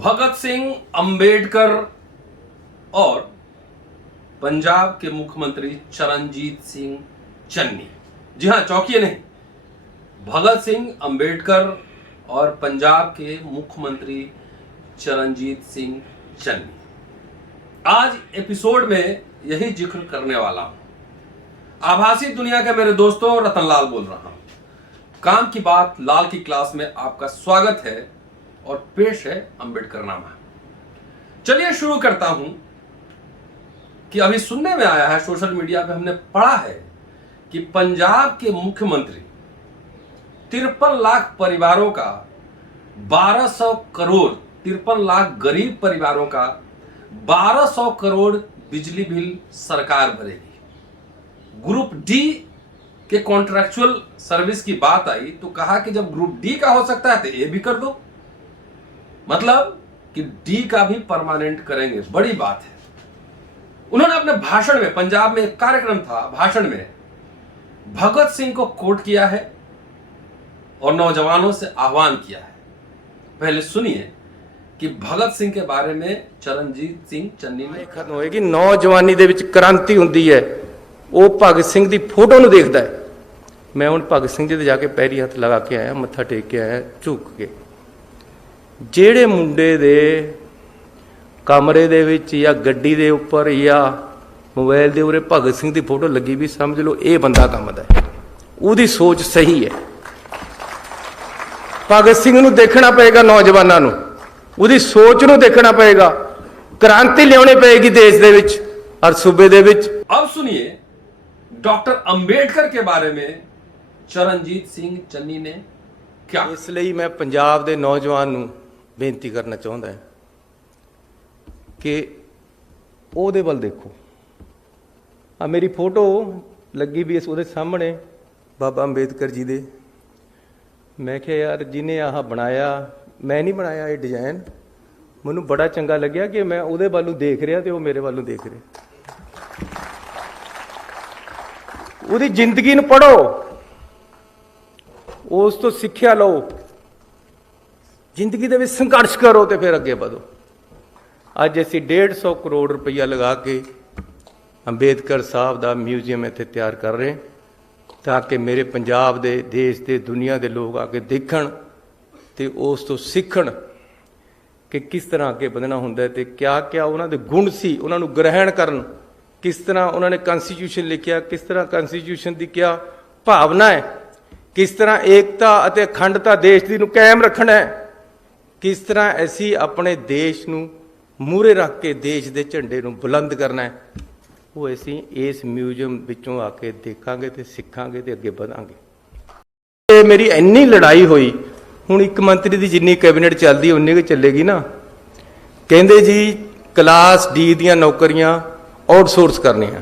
भगत सिंह, अंबेडकर और पंजाब के मुख्यमंत्री चरणजीत सिंह चन्नी। जी हाँ, चौंकिए नहीं। भगत सिंह, अंबेडकर और पंजाब के मुख्यमंत्री चरणजीत सिंह चन्नी। आज एपिसोड में यही जिक्र करने वाला हूं। आभासी दुनिया के मेरे दोस्तों, रतनलाल बोल रहा हूं। काम की बात लाल की क्लास में आपका स्वागत है और पेश है अंबेडकर नामा। चलिए शुरू करता हूं कि अभी सुनने में आया है, सोशल मीडिया पे हमने पढ़ा है कि पंजाब के मुख्यमंत्री 53 लाख परिवारों का 1200 करोड़ 53 लाख गरीब परिवारों का 1200 करोड़ बिजली बिल सरकार भरेगी। ग्रुप डी के कॉन्ट्रैक्चुअल सर्विस की बात आई तो कहा कि जब ग्रुप डी का हो सकता है तो ए भी कर दो, मतलब कि डी का भी परमानेंट करेंगे। बड़ी बात है। उन्होंने अपने भाषण में, पंजाब में एक कार्यक्रम था, भाषण में भगत सिंह को कोट किया है और नौजवानों से आह्वान किया है। पहले सुनिए कि भगत सिंह के बारे में चरणजीत सिंह चन्नी ने खत्म होएगी। नौजवानी ਦੇ ਵਿੱਚ क्रांति ਹੁੰਦੀ ਹੈ, ਉਹ ਭਗਤ ਸਿੰਘ ਦੀ ਫੋਟੋ ਨੂੰ ਦੇਖਦਾ ਹੈ। ਮੈਂ ਹੁਣ ਭਗਤ ਸਿੰਘ ਜੀ ਦੇ ਜਾ ਕੇ ਪੈਰੀ ਹੱਥ ਲਗਾ ਕੇ ਆਇਆ, ਮੱਥਾ ਟੇਕ ਕੇ ਆਇਆ ਝੁਕ ਕੇ। ਜਿਹੜੇ ਮੁੰਡੇ ਦੇ ਕਮਰੇ ਦੇ ਵਿੱਚ ਜਾਂ ਗੱਡੀ ਦੇ ਉੱਪਰ ਜਾਂ ਮੋਬਾਈਲ ਦੇ ਉਰੇ ਭਗਤ ਸਿੰਘ ਦੀ ਫੋਟੋ ਲੱਗੀ ਵੀ, ਸਮਝ ਲਓ ਇਹ ਬੰਦਾ ਕੰਮ ਦਾ ਹੈ, ਉਹਦੀ ਸੋਚ ਸਹੀ ਹੈ। ਭਗਤ ਸਿੰਘ ਨੂੰ ਦੇਖਣਾ ਪਏਗਾ, ਨੌਜਵਾਨਾਂ ਨੂੰ ਉਹਦੀ ਸੋਚ ਨੂੰ ਦੇਖਣਾ पड़ेगा। क्रांति लियानी पड़ेगी देश दे विच और सूबे दे विच। अब सुनिए डॉक्टर अंबेडकर के बारे में चरणजीत सिंह चन्नी ने क्या। इसलिए मैं पंजाब दे नौजवान नूं बेनती करना चाहुंदा कि ओहदे वल देखो। आ मेरी फोटो लगी भी इस ओहदे सामने बाबा अंबेडकर जी दे। मैं कहा यार जिन्हें आह बनाया, मैं नहीं बनाया ये डिजाइन, मैनू बड़ा चंगा लग्या कि मैं उहदे वालों देख रहा तो वो मेरे वालों देख रहे। उहदी जिंदगी नूं पढ़ो, उस तो सिक्ख्या लो, जिंदगी दे विच संघर्ष करो तो फिर अगे बढ़ो। अज असीं 150 करोड़ रुपया लगा के अंबेडकर साहब का म्यूजियम इत्थे तैयार कर रहे ताकि मेरे पंजाब दे, देश दे, दुनिया के लोग आके देखण ਤੇ ਉਸ ਤੋਂ ਸਿੱਖਣ ਕਿ ਕਿਸ ਤਰ੍ਹਾਂ ਅੱਗੇ ਵਧਣਾ ਹੁੰਦਾ ਤੇ ਕਿਆ ਕਿਆ ਉਹਨਾਂ ਦੇ ਗੁਣ ਸੀ, ਉਹਨਾਂ ਨੂੰ ਗ੍ਰਹਿਣ ਕਰਨ। ਕਿਸ ਤਰ੍ਹਾਂ ਉਹਨਾਂ ਨੇ ਕਨਸਟੀਟਿਊਸ਼ਨ ਲਿਖਿਆ, ਕਿਸ ਤਰ੍ਹਾਂ ਕਨਸਟੀਟਿਊਸ਼ਨ ਦੀ ਕਿਆ ਭਾਵਨਾ ਹੈ, ਕਿਸ ਤਰ੍ਹਾਂ ਏਕਤਾ ਅਤੇ ਅਖੰਡਤਾ ਦੇਸ਼ ਦੀ ਨੂੰ ਕਾਇਮ ਰੱਖਣਾ ਹੈ, ਕਿਸ ਤਰ੍ਹਾਂ ਅਸੀਂ ਆਪਣੇ ਦੇਸ਼ ਨੂੰ ਮੂਹਰੇ ਰੱਖ ਕੇ ਦੇਸ਼ ਦੇ ਝੰਡੇ ਨੂੰ ਬੁਲੰਦ ਕਰਨਾ ਹੈ। ਉਹ ਅਸੀਂ ਇਸ ਮਿਊਜ਼ੀਅਮ ਵਿੱਚੋਂ ਆ ਕੇ ਦੇਖਾਂਗੇ ਤੇ ਸਿੱਖਾਂਗੇ ਤੇ ਅੱਗੇ ਵਧਾਂਗੇ। ਇਹ ਮੇਰੀ ਇੰਨੀ ਲੜਾਈ ਹੋਈ। ਹੁਣ ਇੱਕ ਮੰਤਰੀ ਦੀ ਜਿੰਨੀ ਕੈਬਨਿਟ ਚੱਲਦੀ ਉਨੀ ਕੁ ਚੱਲੇਗੀ ਨਾ। ਕਹਿੰਦੇ ਜੀ ਕਲਾਸ ਡੀ ਦੀਆਂ ਨੌਕਰੀਆਂ ਆਊਟਸੋਰਸ ਕਰਨੀਆਂ।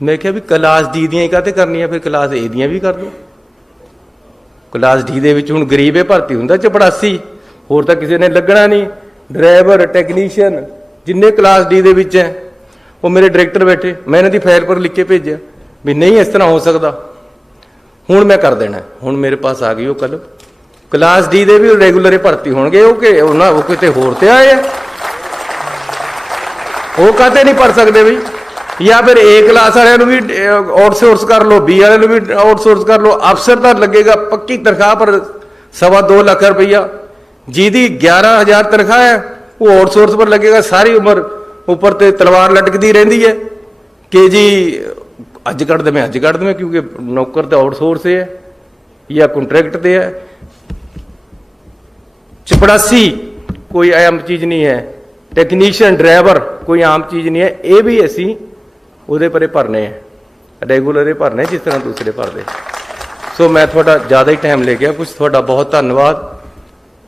ਮੈਂ ਕਿਹਾ ਵੀ ਕਲਾਸ ਡੀ ਦੀਆਂ ਹੀ ਕਾਹਤੇ ਕਰਨੀਆਂ, ਫਿਰ ਕਲਾਸ ਏ ਦੀਆਂ ਵੀ ਕਰ ਦਿਓ। ਕਲਾਸ ਡੀ ਦੇ ਵਿੱਚ ਹੁਣ ਗਰੀਬ ਹੀ ਭਰਤੀ ਹੁੰਦਾ, ਚਪੜਾਸੀ, ਹੋਰ ਤਾਂ ਕਿਸੇ ਨੇ ਲੱਗਣਾ ਨਹੀਂ। ਡਰਾਈਵਰ, ਟੈਕਨੀਸ਼ੀਅਨ ਜਿੰਨੇ ਕਲਾਸ ਡੀ ਦੇ ਵਿੱਚ ਹੈ, ਉਹ ਮੇਰੇ ਡਾਇਰੈਕਟਰ ਬੈਠੇ, ਮੈਂ ਇਹਨਾਂ ਦੀ ਫਾਈਲ ਪਰ ਲਿਖ ਕੇ ਭੇਜਿਆ ਵੀ ਨਹੀਂ ਇਸ ਤਰ੍ਹਾਂ ਹੋ ਸਕਦਾ, ਹੁਣ ਮੈਂ ਕਰ ਦੇਣਾ। ਹੁਣ ਮੇਰੇ ਪਾਸ ਆ ਗਈ ਉਹ ਕੱਲ। ਕਲਾਸ ਡੀ ਦੇ ਵੀ ਰੈਗੂਲਰ ਹੀ ਭਰਤੀ ਹੋਣਗੇ। ਉਹ ਕਿ ਉਹਨਾਂ ਉਹ ਕਿਤੇ ਹੋਰ ਤੇ ਆਏ ਆ, ਉਹ ਕਾਹਤੇ ਨਹੀਂ ਪੜ ਸਕਦੇ ਬਈ। ਜਾਂ ਫਿਰ ਏ ਕਲਾਸ ਵਾਲਿਆਂ ਨੂੰ ਵੀ ਆਊਟਸੋਰਸ ਕਰ ਲਓ, ਬੀ ਵਾਲਿਆਂ ਨੂੰ ਵੀ ਆਊਟਸੋਰਸ ਕਰ ਲਓ। ਅਫਸਰ ਤਾਂ ਲੱਗੇਗਾ ਪੱਕੀ ਤਨਖਾਹ ਪਰ 2.25 ਲੱਖ ਰੁਪਈਆ, ਜਿਹਦੀ 11,000 ਤਨਖਾਹ ਹੈ ਉਹ ਆਊਟਸੋਰਸ ਪਰ ਲੱਗੇਗਾ। ਸਾਰੀ ਉਮਰ ਉੱਪਰ ਤੇ ਤਲਵਾਰ ਲਟਕਦੀ ਰਹਿੰਦੀ ਹੈ ਕਿ ਜੀ ਅੱਜ ਕੱਢ ਦੇਵੇਂ, ਅੱਜ ਕੱਢ ਦੇਵੇਂ, ਕਿਉਂਕਿ ਨੌਕਰ ਤਾਂ ਆਊਟਸੋਰਸ ਹੈ ਜਾਂ ਕੰਟਰੈਕਟ ਤੇ ਹੈ। चपड़ासी कोई आम चीज़ नहीं है, टैक्नीशियन, ड्राइवर कोई आम चीज़ नहीं है। ये भी असी उहदे परे भरने हैं, रेगूलर भरने जिस तरह दूसरे भरते। सो मैं थोड़ा ज़्यादा ही टाइम ले गया कुछ। थोड़ा बहुत धन्यवाद।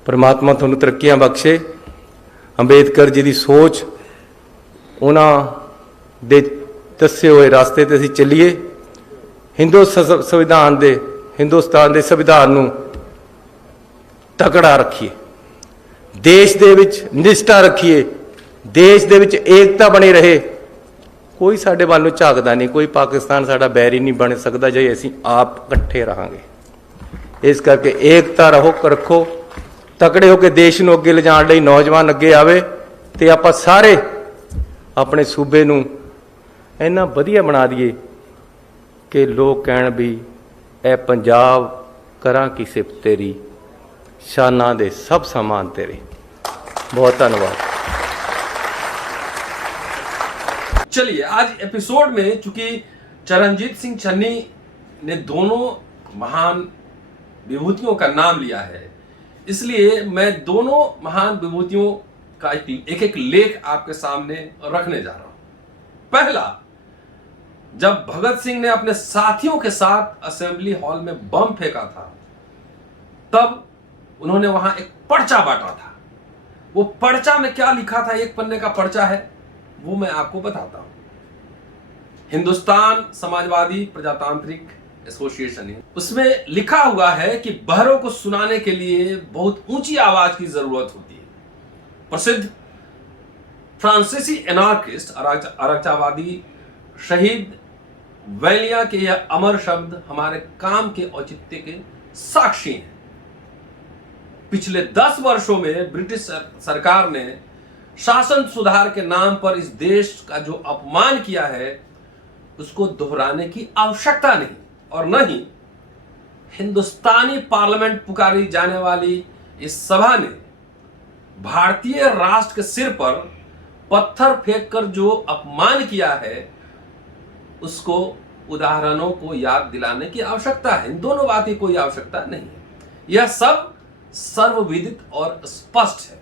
परमात्मा तुहानूं तरक्कियां बख्शे। अंबेडकर जी की सोच, उन्हां दे दस्से हुए रास्ते ते असीं चलीए। संविधान दे, हिंदुस्तान के संविधान नूं तकड़ा रखिए, देश दे विच निष्ठा रखिए, देश दे विच एकता बनी रहे। कोई साडे वल नूं झाकदा नहीं, कोई पाकिस्तान साडा बैरी नहीं बन सकदा जे असीं आप इकट्ठे रहांगे। इस करके एकता रखो। ਤਕੜੇ ਹੋ ਕੇ ਦੇਸ਼ ਨੂੰ ਅੱਗੇ ਲਿਜਾਣ ਲਈ ਨੌਜਵਾਨ ਅੱਗੇ ਆਵੇ ਤੇ ਆਪਾਂ ਸਾਰੇ ਆਪਣੇ ਸੂਬੇ ਨੂੰ ਇੰਨਾ ਵਧੀਆ ਬਣਾ ਦਈਏ ਕਿ ਲੋਕ ਕਹਿਣ ਵੀ ਇਹ ਪੰਜਾਬ ਕਰਾਂ ਕੀ ਸਿਫਤ ਤੇਰੀ, ਸ਼ਾਨਾਂ ਦੇ ਸਭ ਸਮਾਨ ਤੇਰੇ। बहुत धन्यवाद। चलिए, आज एपिसोड में चूंकि चरणजीत सिंह चन्नी ने दोनों महान विभूतियों का नाम लिया है, इसलिए मैं दोनों महान विभूतियों का एक एक लेख आपके सामने रखने जा रहा हूं। पहला, जब भगत सिंह ने अपने साथियों के साथ असेंबली हॉल में बम फेंका था, तब उन्होंने वहां एक पर्चा बांटा था। वो पर्चा में क्या लिखा था, एक पन्ने का पर्चा है, वो मैं आपको बताता हूं। हिंदुस्तान समाजवादी प्रजातांत्रिक एसोसिएशन है, उसमें लिखा हुआ है कि बहरों को सुनाने के लिए बहुत ऊंची आवाज की जरूरत होती है। प्रसिद्ध फ्रांसीसी एनार्किस्ट आरक्षावादी शहीद वैलिया के यह अमर शब्द हमारे काम के औचित्य के साक्षी हैं। पिछले 10 वर्षों में ब्रिटिश सरकार ने शासन सुधार के नाम पर इस देश का जो अपमान किया है, उसको दोहराने की आवश्यकता नहीं, और न ही हिंदुस्तानी पार्लियामेंट पुकारी जाने वाली इस सभा ने भारतीय राष्ट्र के सिर पर पत्थर फेंककर जो अपमान किया है, उसको उदाहरणों को याद दिलाने की आवश्यकता है। इन दोनों बातें कोई आवश्यकता नहीं है, यह सब सर्वविदित और स्पष्ट है।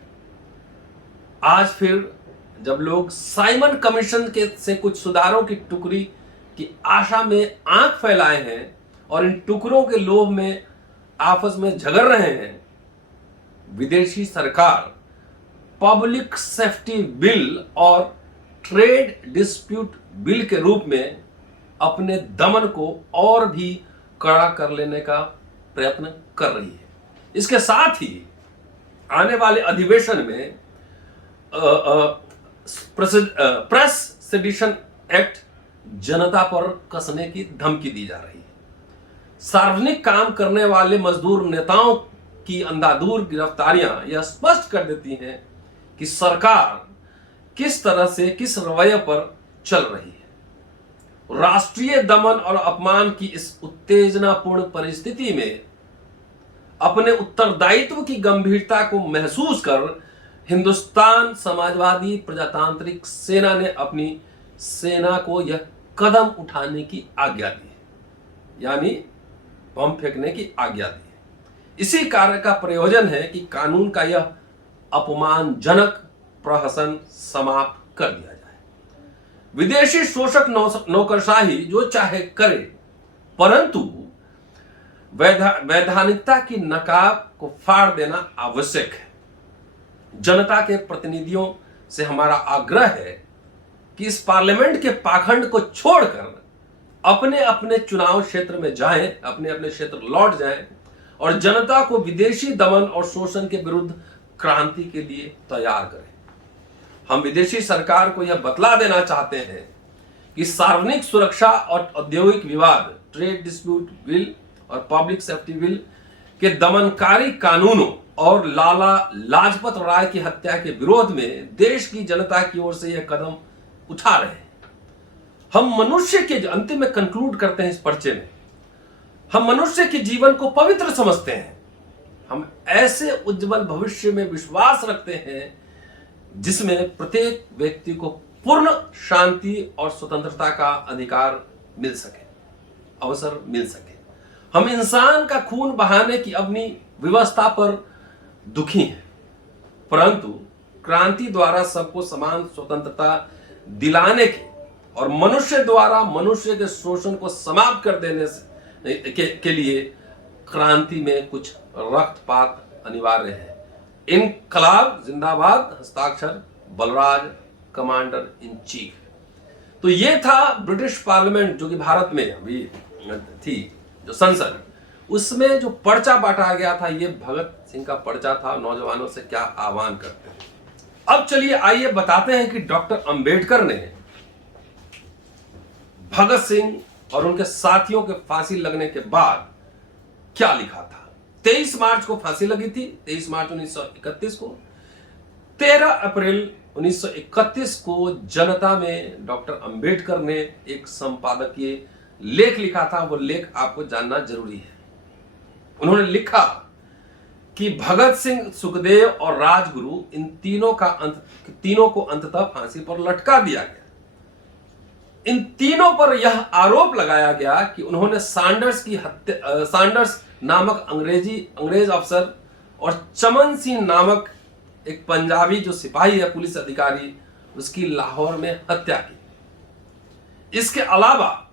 आज फिर जब लोग साइमन कमीशन के से कुछ सुधारों की टुकड़ी की आशा में आंख फैलाए हैं और इन टुकड़ों के लोभ में आपस में झगड़ रहे हैं, विदेशी सरकार पब्लिक सेफ्टी बिल और ट्रेड डिस्प्यूट बिल के रूप में अपने दमन को और भी कड़ा कर लेने का प्रयत्न कर रही है। इसके साथ ही आने वाले अधिवेशन में प्रेस सेडिशन एक्ट जनता पर कसने की धमकी दी जा रही है। सार्वजनिक काम करने वाले मजदूर नेताओं की अंधाधुंध गिरफ्तारियां यह स्पष्ट कर देती हैं कि सरकार किस तरह से किस रवैये पर चल रही है। राष्ट्रीय दमन और अपमान की इस उत्तेजनापूर्ण परिस्थिति में अपने उत्तरदायित्व की गंभीरता को महसूस कर हिंदुस्तान समाजवादी प्रजातांत्रिक सेना ने अपनी सेना को यह कदम उठाने की आज्ञा दी है, यानी बम फेंकने की आज्ञा दी है। इसी कार्य का प्रयोजन है कि कानून का यह अपमानजनक प्रहसन समाप्त कर दिया जाए। विदेशी शोषक नौकरशाही जो चाहे करे, परंतु वैधानिकता की नकाब को फाड़ देना आवश्यक है। जनता के प्रतिनिधियों से हमारा आग्रह है कि इस पार्लियामेंट के पाखंड को छोड़कर अपने अपने चुनाव क्षेत्र में जाएं, अपने अपने क्षेत्र लौट जाएं और जनता को विदेशी दमन और शोषण के विरुद्ध क्रांति के लिए तैयार करें। हम विदेशी सरकार को यह बतला देना चाहते हैं कि सार्वजनिक सुरक्षा और औद्योगिक विवाद, ट्रेड डिस्प्यूट बिल और पब्लिक सेफ्टी बिल के दमनकारी कानूनों और लाला लाजपत राय की हत्या के विरोध में देश की जनता की ओर से यह कदम उठा रहे हैं। हम मनुष्य के अंतिम में कंक्लूड करते हैं इस पर्चे में, हम मनुष्य के जीवन को पवित्र समझते हैं। हम ऐसे उज्जवल भविष्य में विश्वास रखते हैं जिसमें प्रत्येक व्यक्ति को पूर्ण शांति और स्वतंत्रता का अधिकार मिल सके, अवसर मिल सके। हम इंसान का खून बहाने की अपनी व्यवस्था पर दुखी हैं, परंतु क्रांति द्वारा सबको समान स्वतंत्रता दिलाने के और मनुष्य द्वारा मनुष्य के शोषण को समाप्त कर देने के लिए क्रांति में कुछ रक्तपात अनिवार्य है। इनकलाब जिंदाबाद, हस्ताक्षर बलराज, कमांडर इन चीफ। तो ये था ब्रिटिश पार्लियामेंट जो कि भारत में अभी थी, जो संसद, उसमें जो पर्चा बांटा गया था, ये भगत सिंह का पर्चा था। नौजवानों से क्या आह्वान करते हैं। अब चलिए आइए बताते हैं कि डॉक्टर अंबेडकर ने भगत सिंह और उनके साथियों के फांसी लगने के बाद क्या लिखा था। 23 मार्च को फांसी लगी थी, 23 मार्च 1931 को। 13 अप्रैल 1931 को जनता में डॉक्टर अंबेडकर ने एक संपादकीय लेख लिखा था। वो लेख आपको जानना जरूरी है। उन्होंने लिखा कि भगत सिंह, सुखदेव और राजगुरु इन तीनों को अंततः फांसी पर लटका दिया गया। इन तीनों पर यह आरोप लगाया गया कि उन्होंने सैंडर्स नामक अंग्रेज अफसर और चमन सिंह नामक एक पंजाबी जो सिपाही है, पुलिस अधिकारी, उसकी लाहौर में हत्या की। इसके अलावा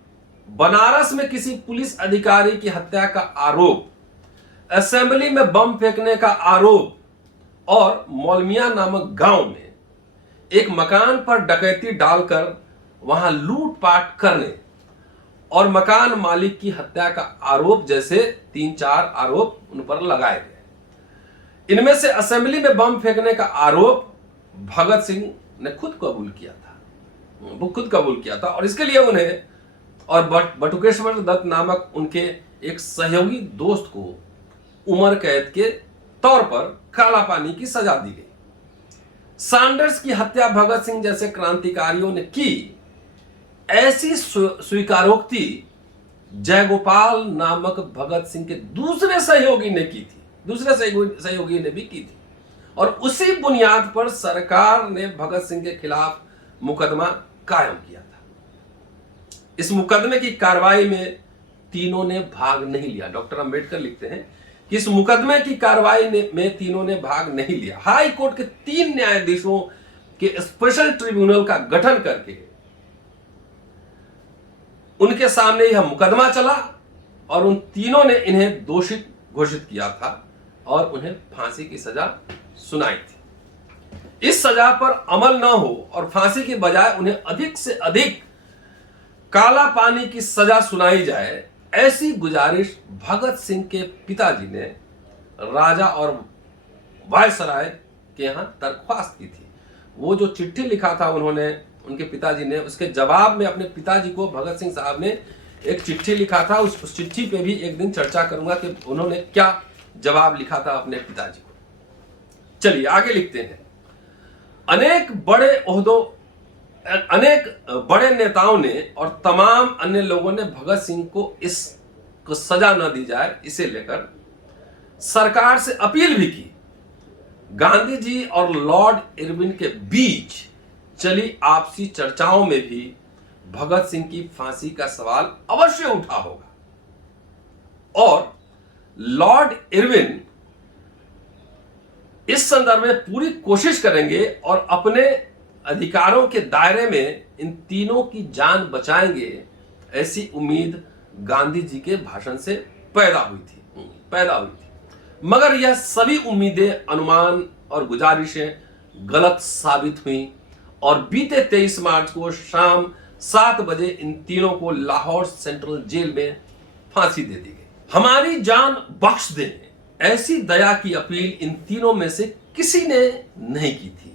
बनारस में किसी पुलिस अधिकारी की हत्या का आरोप, असेंबली में बम फेंकने का आरोप और मौलमिया नामक गांव में एक मकान पर डकैती डालकर वहां लूटपाट करने और मकान मालिक की हत्या का आरोप जैसे 3-4 आरोप उन पर लगाए गए। इनमें से असेंबली में बम फेंकने का आरोप भगत सिंह ने खुद कबूल किया था। वो खुद कबूल किया था और इसके लिए उन्हें और बटुकेश्वर दत्त नामक उनके एक सहयोगी दोस्त को उम्र कैद के तौर पर काला पानी की सजा दी गई। सैंडर्स की हत्या भगत सिंह जैसे क्रांतिकारियों ने की, ऐसी स्वीकारोक्ति जयगोपाल नामक भगत सिंह के दूसरे सहयोगी ने की थी, दूसरे सहयोगी ने भी की थी। और उसी बुनियाद पर सरकार ने भगत सिंह के खिलाफ मुकदमा कायम किया था। इस मुकदमे की कार्रवाई में तीनों ने भाग नहीं लिया। डॉक्टर अंबेडकर लिखते हैं कि इस मुकदमे की कार्रवाई में तीनों ने भाग नहीं लिया। हाई कोर्ट के 3 न्यायाधीशों के स्पेशल ट्रिब्यूनल का गठन करके उनके सामने यह मुकदमा चला और उन तीनों ने इन्हें दोषी घोषित किया था और उन्हें फांसी की सजा सुनाई थी। इस सजा पर अमल न हो और फांसी के बजाय उन्हें अधिक से अधिक काला पानी की सजा सुनाई जाए, ऐसी गुजारिश भगत सिंह के पिताजी ने राजा और वायसराय के यहां दरख्वास्त की थी। वो जो चिट्ठी लिखा था उन्होंने, उनके पिताजी ने, उसके जवाब में अपने पिताजी को भगत सिंह साहब ने एक चिट्ठी लिखा था। उस चिट्ठी पे भी एक दिन चर्चा करूंगा कि उन्होंने क्या जवाब लिखा था अपने पिताजी को। चलिए आगे लिखते हैं। अनेक बड़े नेताओं ने और तमाम अन्य लोगों ने भगत सिंह को सजा न दी जाए, इसे लेकर सरकार से अपील भी की। गांधी जी और लॉर्ड इरविन के बीच चली आपसी चर्चाओं में भी भगत सिंह की फांसी का सवाल अवश्य उठा होगा और लॉर्ड इरविन इस संदर्भ में पूरी कोशिश करेंगे और अपने अधिकारों के दायरे में इन तीनों की जान बचाएंगे, ऐसी उम्मीद गांधी जी के भाषण से पैदा हुई थी। मगर यह सभी उम्मीदें, अनुमान और गुजारिशें गलत साबित हुई और बीते 23 मार्च को शाम 7 बजे इन तीनों को लाहौर सेंट्रल जेल में फांसी दे दी गई। हमारी जान बख्श दें, ऐसी दया की अपील इन तीनों में से किसी ने नहीं की थी।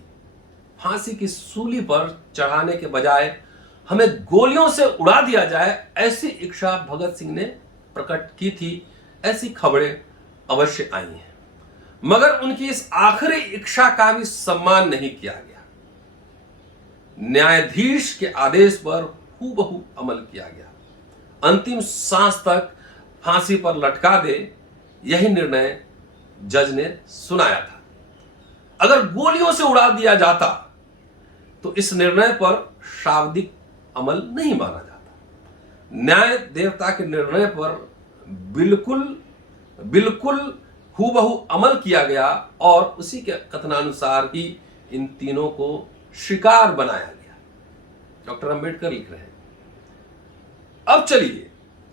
फांसी की सूली पर चढ़ाने के बजाय हमें गोलियों से उड़ा दिया जाए, ऐसी इच्छा भगत सिंह ने प्रकट की थी। ऐसी खबरें अवश्य आई हैं, मगर उनकी इस आखिरी इच्छा का भी सम्मान नहीं किया गया। न्यायाधीश के आदेश पर हूबहू अमल किया गया। अंतिम सांस तक फांसी पर लटका दे, यही निर्णय जज ने सुनाया था। अगर गोलियों से उड़ा दिया जाता तो इस निर्णय पर शाब्दिक अमल नहीं माना जाता। न्याय देवता के निर्णय पर बिल्कुल हूबहू अमल किया गया और उसी के कथनानुसार ही इन तीनों को शिकार बनाया गया। डॉक्टर अंबेडकर लिख रहे हैं। अब चलिए,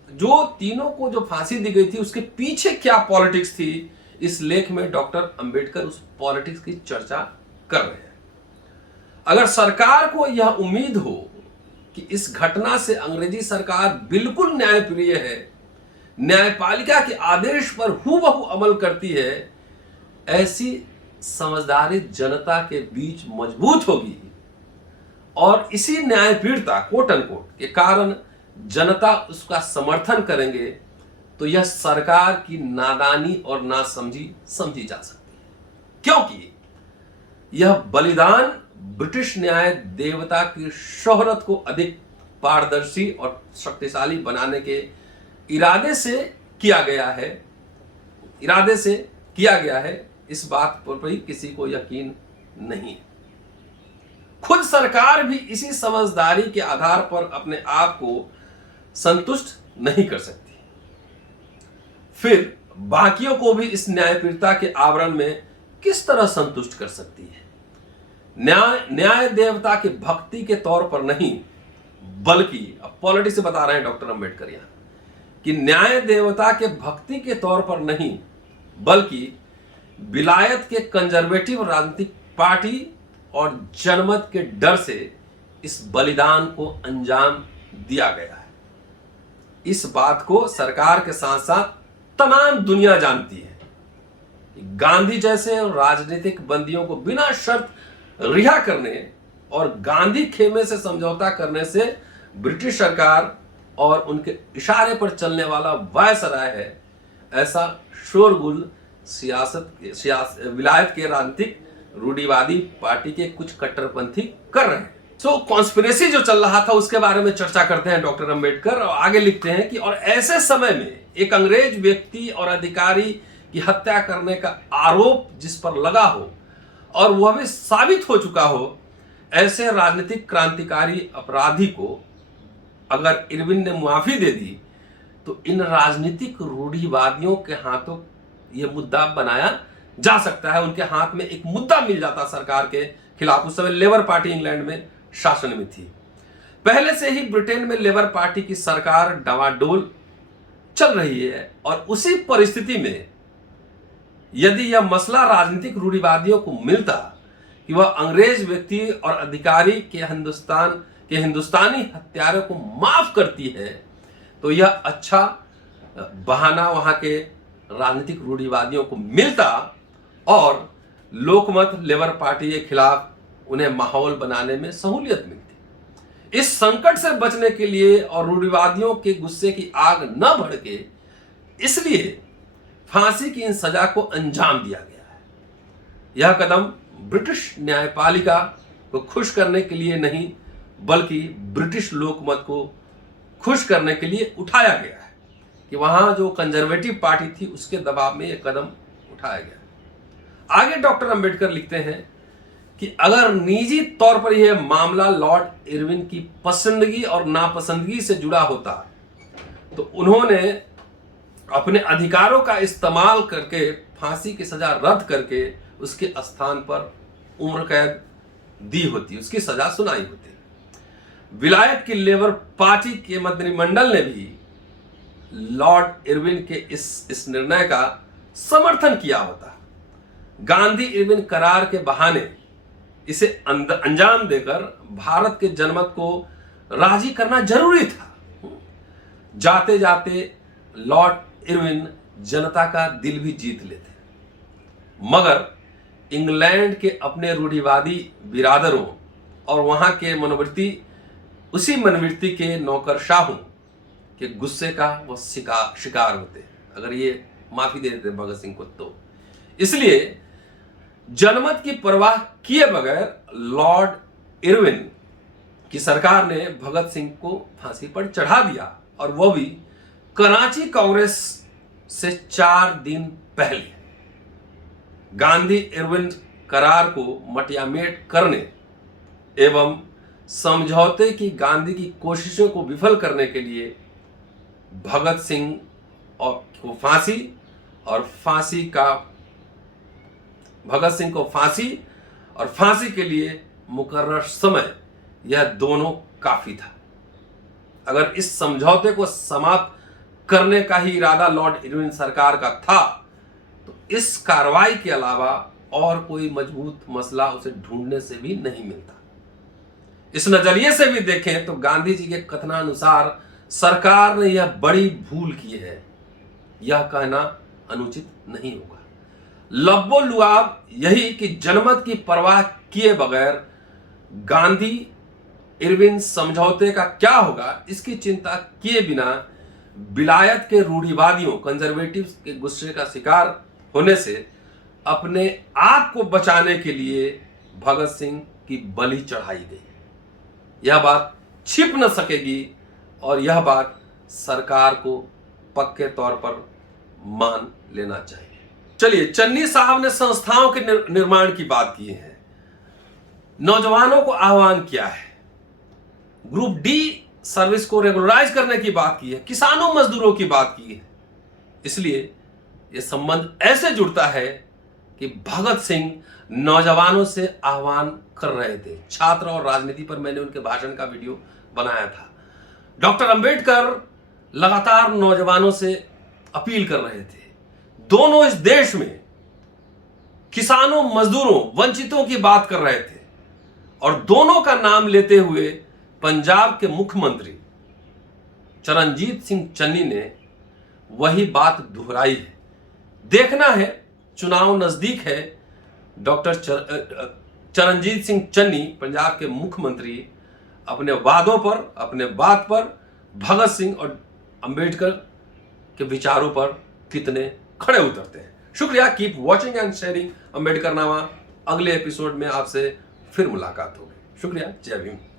जो तीनों को जो फांसी दी गई थी उसके पीछे क्या पॉलिटिक्स थी, इस लेख में डॉक्टर अंबेडकर उस पॉलिटिक्स की चर्चा कर रहे हैं। अगर सरकार को यह उम्मीद हो कि इस घटना से अंग्रेजी सरकार बिल्कुल न्यायप्रिय है, न्यायपालिका के आदेश पर हूबहू अमल करती है, ऐसी समझदारी जनता के बीच मजबूत होगी और इसी न्यायप्रियता कोट अनकोट के कारण जनता उसका समर्थन करेंगे, तो यह सरकार की नादानी और नासमझी समझी जा सकती है, क्योंकि यह बलिदान ब्रिटिश न्याय देवता की शोहरत को अधिक पारदर्शी और शक्तिशाली बनाने के इरादे से किया गया है। इस बात पर भी किसी को यकीन नहीं है। खुद सरकार भी इसी समझदारी के आधार पर अपने आप को संतुष्ट नहीं कर सकती, फिर बाकियों को भी इस न्यायप्रियता के आवरण में किस तरह संतुष्ट कर सकती है। न्याय देवता की भक्ति के तौर पर नहीं, बल्कि अब पॉलिटिक्स से बता रहे हैं डॉक्टर अंबेडकर यहां कि न्याय देवता के भक्ति के तौर पर नहीं, बल्कि विलायत के कंजर्वेटिव राजनीतिक पार्टी और जनमत के डर से इस बलिदान को अंजाम दिया गया है। इस बात को सरकार के साथ साथ तमाम दुनिया जानती है। गांधी जैसे राजनीतिक बंदियों को बिना शर्त रिहा करने और गांधी खेमे से समझौता करने से ब्रिटिश सरकार और उनके इशारे पर चलने वाला वायसराय है, ऐसा शोरगुल विलायत के राजनीतिक रूढ़िवादी पार्टी के कुछ कट्टरपंथी कर रहे हैं। सो कॉन्स्पिरेसी जो चल रहा था उसके बारे में चर्चा करते हैं डॉक्टर अंबेडकर और आगे लिखते हैं कि और ऐसे समय में एक अंग्रेज व्यक्ति और अधिकारी की हत्या करने का आरोप जिस पर लगा हो और वह भी साबित हो चुका हो, ऐसे राजनीतिक क्रांतिकारी अपराधी को अगर इरविन ने मुआफी दे दी तो इन राजनीतिक रूढ़िवादियों के हाथों यह मुद्दा बनाया जा सकता है। उनके हाथ में एक मुद्दा मिल जाता सरकार के खिलाफ। उस समय लेबर पार्टी इंग्लैंड में शासन में थी। पहले से ही ब्रिटेन में लेबर पार्टी की सरकार डावाडोल चल रही है और उसी परिस्थिति में यदि यह मसला राजनीतिक रूढ़िवादियों को मिलता कि वह अंग्रेज व्यक्ति और अधिकारी के हिंदुस्तानी हत्यारों को माफ करती है, तो यह अच्छा बहाना वहां के राजनीतिक रूढ़िवादियों को मिलता और लोकमत लेबर पार्टी के खिलाफ उन्हें माहौल बनाने में सहूलियत मिलती। इस संकट से बचने के लिए और रूढ़िवादियों के गुस्से की आग न भड़के, इसलिए फांसी की इन सजा को अंजाम दिया गया है। यह कदम ब्रिटिश न्यायपालिका को खुश करने के लिए नहीं, बल्कि ब्रिटिश लोकमत को खुश करने के लिए उठाया गया है कि वहां जो कंजर्वेटिव पार्टी थी उसके दबाव में यह कदम उठाया गया। आगे डॉक्टर अंबेडकर लिखते हैं कि अगर निजी तौर पर यह मामला लॉर्ड इरविन की पसंदगी और नापसंदगी से जुड़ा होता तो उन्होंने अपने अधिकारों का इस्तेमाल करके फांसी की सजा रद्द करके उसके स्थान पर उम्र कैद दी होती, उसकी सजा सुनाई होती। विलायत की लेबर पार्टी के मंत्रिमंडल ने भी लॉर्ड इरविन के इस निर्णय का समर्थन किया होता। गांधी इरविन करार के बहाने इसे अंजाम देकर भारत के जनमत को राजी करना जरूरी था। जाते जाते लॉर्ड इरविन जनता का दिल भी जीत लेते, मगर इंग्लैंड के अपने रूढ़िवादी बिरादरों और वहां के उसी मनोवृत्ति के नौकरशाहों के गुस्से का वो शिकार होते अगर ये माफी दे देते भगत सिंह को। तो इसलिए जनमत की परवाह किए बगैर लॉर्ड इरविन की सरकार ने भगत सिंह को फांसी पर चढ़ा दिया, और वो भी कराची कांग्रेस से 4 दिन पहले। गांधी इरविन करार को मटियामेट करने एवं समझौते की गांधी की कोशिशों को विफल करने के लिए भगत सिंह को फांसी और फांसी के लिए मुकर्रर समय, यह दोनों काफी था। अगर इस समझौते को समाप्त करने का ही इरादा लॉर्ड इरविन सरकार का था तो इस कार्रवाई के अलावा और कोई मजबूत मसला उसे ढूंढने से भी नहीं मिलता। इस नजरिए से भी देखें तो गांधी जी के कथनानुसार सरकार ने यह बड़ी भूल की है, यह कहना अनुचित नहीं होगा। लब्बो लुआब यही कि जनमत की परवाह किए बगैर गांधी इरविन समझौते का क्या होगा इसकी चिंता किए बिना विलायत के रूढ़िवादियों कंजर्वेटिव्स के गुस्से का शिकार होने से अपने आप को बचाने के लिए भगत सिंह की बलि चढ़ाई गई। यह बात छिप न सकेगी और यह बात सरकार को पक्के तौर पर मान लेना चाहिए। चलिए, चन्नी साहब ने संस्थाओं के निर्माण की बात की है, नौजवानों को आह्वान किया है, ग्रुप डी सर्विस को रेगुलराइज करने की बात की है, किसानों मजदूरों की बात की है। इसलिए यह संबंध ऐसे जुड़ता है कि भगत सिंह नौजवानों से आह्वान कर रहे थे। छात्र और राजनीति पर मैंने उनके भाषण का वीडियो बनाया था। डॉक्टर अंबेडकर लगातार नौजवानों से अपील कर रहे थे। दोनों इस देश में किसानों, मजदूरों, वंचितों की बात कर रहे थे और दोनों का नाम लेते हुए पंजाब के मुख्यमंत्री चरणजीत सिंह चन्नी ने वही बात दोहराई है। देखना है, चुनाव नजदीक है, डॉक्टर चरणजीत सिंह चन्नी पंजाब के मुख्यमंत्री अपने वादों पर, अपने बात पर, भगत सिंह और अंबेडकर के विचारों पर कितने खड़े उतरते हैं। शुक्रिया। Keep watching and sharing Ambedkar नामा। अगले एपिसोड में आपसे फिर मुलाकात होगी। शुक्रिया। जय भीम।